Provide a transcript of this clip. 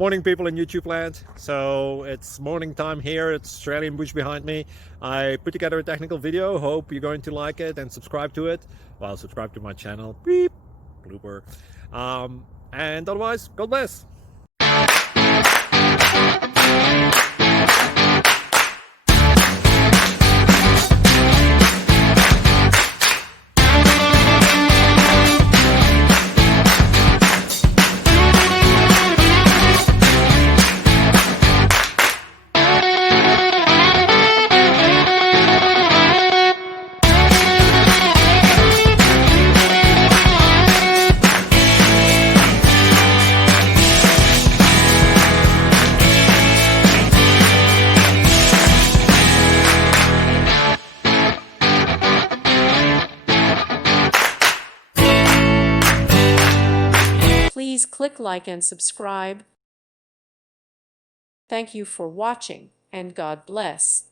Morning, people in YouTube land. So it's morning time here. It's Australian bush behind me. I put together a technical video. Hope you're going to like it and subscribe to it. Well, subscribe to my channel. Beep, blooper. And otherwise, God bless. Please click like and subscribe. Thank you for watching, and God bless.